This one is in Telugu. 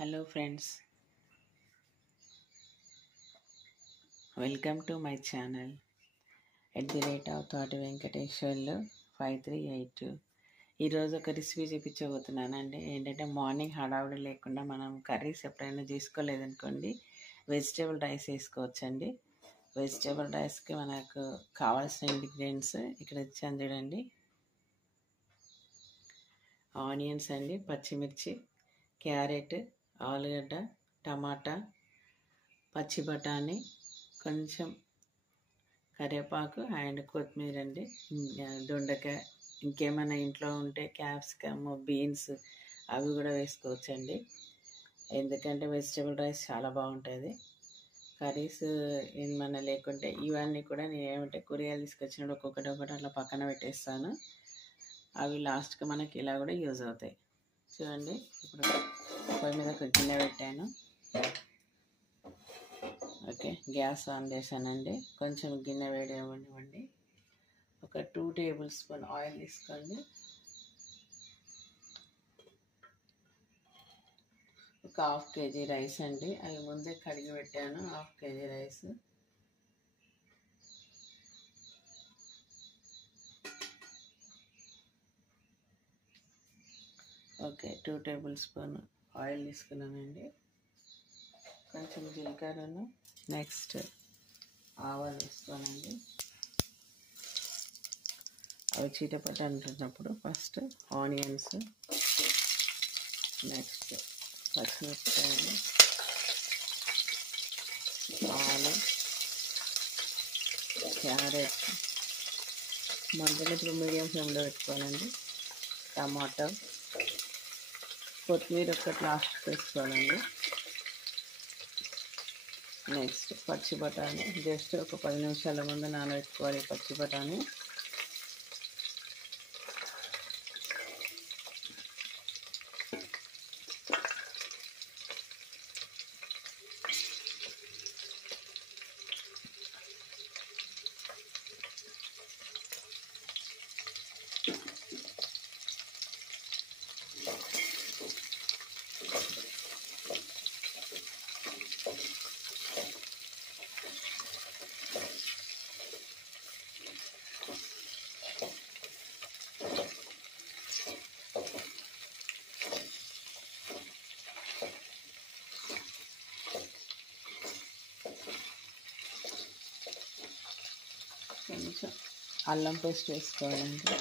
Hello friends, welcome to my channel @Thoti Venkateshwarlu 5382. ఈరోజు ఒక రెసిపీ చూపించబోతున్నానండి. ఏంటంటే మార్నింగ్ హడావుడి లేకుండా మనం కర్రీస్ ఎప్పుడైనా చేసుకోలేదనుకోండి, వెజిటేబుల్ రైస్ వేసుకోవచ్చండి. వెజిటేబుల్ రైస్కి మనకు కావాల్సిన ఇంగ్రీడియంట్స్ ఇక్కడ ఇచ్చాను చూడండి. ఆనియన్స్ అండి, పచ్చిమిర్చి, క్యారెట్, ఆలుగడ్డ, టమాటా, పచ్చి బఠానీ, కొంచెం కరివేపాకు అండ్ కొత్తిమీర అండి, దొండకాయ, ఇంకేమైనా ఇంట్లో ఉంటే క్యాప్సికమ్, బీన్స్ అవి కూడా వేసుకోవచ్చండి. ఎందుకంటే వెజిటేబుల్ రైస్ చాలా బాగుంటుంది. కర్రీస్ ఏమన్నా లేకుంటే ఇవన్నీ కూడా నేను ఏమంటే కూరగాయలు తీసుకొచ్చినప్పుడు ఒక్కొక్కటి అట్లా పక్కన పెట్టేస్తాను. అవి లాస్ట్కి మనకి ఇలా కూడా యూజ్ అవుతాయి. చూడండి, ఇప్పుడు పొయ్యి మీద ఒక గిన్నె పెట్టాను. ఓకే, గ్యాస్ ఆన్ చేశానండి. కొంచెం గిన్నె వేడి అవ్వనివ్వండి. ఒక 2 టేబుల్ స్పూన్ ఆయిల్ తీసుకోండి. ఒక 1/2 కేజీ రైస్ అండి, అవి ముందే కడిగి పెట్టాను. 1/2 KG rice. Okay, 2 table spoon oil తీసుకున్నానండి. కొంచెం జీలకర్రను, నెక్స్ట్ ఆవాలు వేసుకోనండి. అవి చీటపట్ట అంటున్నప్పుడు ఫస్ట్ ఆనియన్స్, నెక్స్ట్ పచ్చిమిరపకాయలు, ఆలు, క్యారెట్, మధ్యలో ఇప్పుడు మీడియం ఫ్లేమ్లో పెట్టుకోవాలండి. టమాటో, కొత్తిమీర ఒక్కటి లాస్ట్ వేసుకోవాలండి. నెక్స్ట్ పచ్చి బఠానీ, జస్ట్ ఒక 10 నిమిషాల ముందు నానబెట్టుకోవాలి పచ్చి బఠానీ. కొంచెం అల్లం పేస్ట్ వేసుకోవాలండి.